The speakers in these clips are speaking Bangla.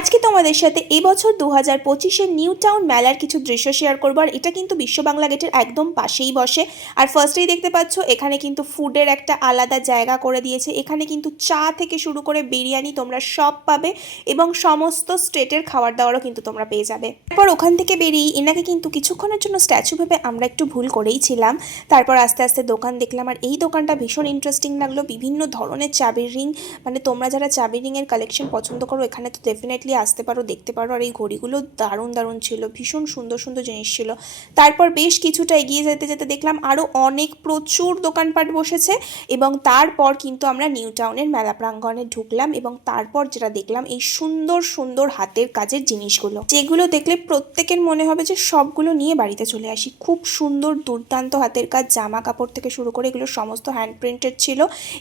আজকে তোমাদের সাথে এবছর 2025-এর নিউ টাউন মেলার কিছু দৃশ্য শেয়ার করবো। আর এটা কিন্তু বিশ্ব বাংলা গেটের একদম পাশেই বসে। আর ফার্স্টেই দেখতে পাচ্ছ এখানে কিন্তু ফুডের একটা আলাদা জায়গা করে দিয়েছে। এখানে কিন্তু চা থেকে শুরু করে বিরিয়ানি তোমরা সব পাবে এবং সমস্ত স্টেটের খাবার দাবারও কিন্তু তোমরা পেয়ে যাবে। তারপর ওখান থেকে বেরিয়ে এনাকে কিন্তু কিছুক্ষণের জন্য স্ট্যাচু ভেবে আমরা একটু ভুল করেই ছিলাম। তারপর আস্তে আস্তে দোকান দেখলাম, আর এই দোকানটা ভীষণ ইন্টারেস্টিং লাগলো। বিভিন্ন ধরনের চাবির রিং, মানে তোমরা যারা চাবির রিংয়ের কালেকশন পছন্দ করো এখানে তো ডেফিনেটলি আসতে পারো, দেখতে পারো। আর এই ঘড়িগুলো দারুণ দারুণ ছিল, ভীষণ সুন্দর সুন্দর জিনিস ছিল। তারপর বেশ কিছুটা এগিয়ে যেতে যেতে দেখলাম আরও অনেক প্রচুর দোকানপাট বসেছে এবং তারপর কিন্তু আমরা নিউ টাউনের মেলা প্রাঙ্গণে ঢুকলাম এবং তারপর যেটা দেখলাম এই সুন্দর সুন্দর হাতের কাজের জিনিসগুলো, যেগুলো দেখলে প্রত্যেকের মনে হবে যে সবগুলো নিয়ে বাড়িতে চলে আসি। খুব সুন্দর দুর্দান্ত হাতের কাজ, জামা কাপড় থেকে শুরু করে এগুলো সমস্ত হ্যান্ড প্রিন্টেড ছিল।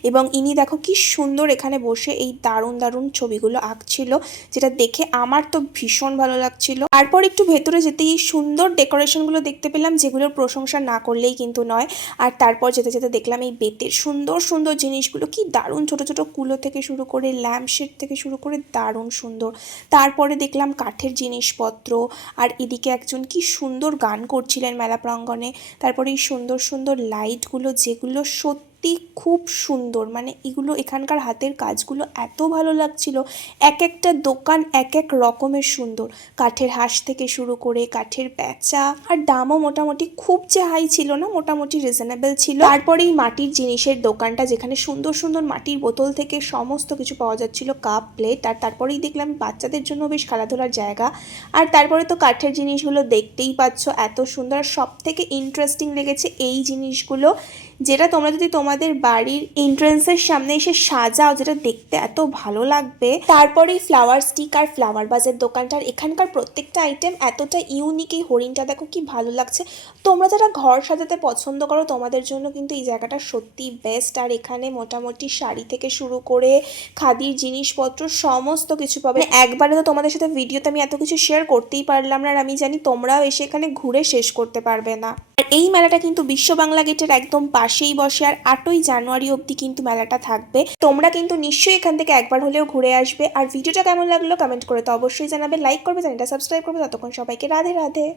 এবং ইনি দেখো কি সুন্দর এখানে বসে এই দারুণ দারুণ ছবিগুলো আঁকছিল, যেটা দেখে আমার তো ভীষণ ভালো লাগছিল। তারপর একটু ভেতরে যেতে এই সুন্দর ডেকোরেশনগুলো দেখতে পেলাম, যেগুলোর প্রশংসা না করলেই কিন্তু নয়। আর তারপর যেতে যেতে দেখলাম এই বেতের সুন্দর সুন্দর জিনিসগুলো, কি দারুণ, ছোট ছোট কুলো থেকে শুরু করে ল্যাম্পশেড থেকে শুরু করে দারুণ সুন্দর। তারপরে দেখলাম কাঠের জিনিসপত্র, আর এদিকে একজন কি সুন্দর গান করছিলেন মেলা প্রাঙ্গণে। তারপরে এই সুন্দর সুন্দর লাইটগুলো, যেগুলো সত্যি খুব সুন্দর, মানে এগুলো এখানকার হাতের কাজগুলো এত ভালো লাগছিল। এক একটা দোকান এক এক রকমের সুন্দর, কাঠের হাঁস থেকে শুরু করে কাঠের প্যাঁচা, আর দামও মোটামুটি খুব যে হাই ছিল না, মোটামুটি রিজনেবল ছিল। তারপরে এই মাটির জিনিসের দোকানটা, যেখানে সুন্দর সুন্দর মাটির বোতল থেকে সমস্ত কিছু পাওয়া যাচ্ছিল, কাপ প্লেট। আর তারপরেই দেখলাম বাচ্চাদের জন্য বেশ খেলাধুলার জায়গা। আর তারপরে তো কাঠের জিনিসগুলো দেখতেই পাচ্ছ এত সুন্দর। সব থেকে ইন্টারেস্টিং লেগেছে এই জিনিসগুলো, যেটা তোমরা যদি তোমাদের বাড়ির এন্ট্রান্সের সামনে এসে সাজাও, যেটা দেখতে এত ভালো লাগবে। তারপরে এই ফ্লাওয়ার স্টিক আর ফ্লাওয়ার বাজের দোকানটার এখানকার প্রত্যেকটা আইটেম এতটা ইউনিক। এই হরিণটা দেখো কি ভালো লাগছে। তোমরা যারা ঘর সাজাতে পছন্দ করো তোমাদের জন্য কিন্তু এই জায়গাটা সত্যি বেস্ট। আর এখানে মোটামুটি শাড়ি থেকে শুরু করে খাদির জিনিসপত্র সমস্ত কিছু পাবে। একবারে তো তোমাদের সাথে ভিডিওতে আমি এত কিছু শেয়ার করতেই পারলাম না, আর আমি জানি তোমরাও এসে এখানে ঘুরে শেষ করতে পারবে না। আর এই মেলাটা কিন্তু বিশ্ব বাংলা গেটের একদম পাশেই বসে, আর 8ই জানুয়ারি অবধি কিন্তু মেলাটা থাকবে। তোমরা কিন্তু নিশ্চয়ই এখান থেকে একবার হলেও ঘুরে আসবে। আর ভিডিওটা কেমন লাগলো কমেন্ট করে তো অবশ্যই জানাবে, লাইক করবে, চ্যানেলটা সাবস্ক্রাইব করবে। ততক্ষণ সবাইকে রাধে রাধে।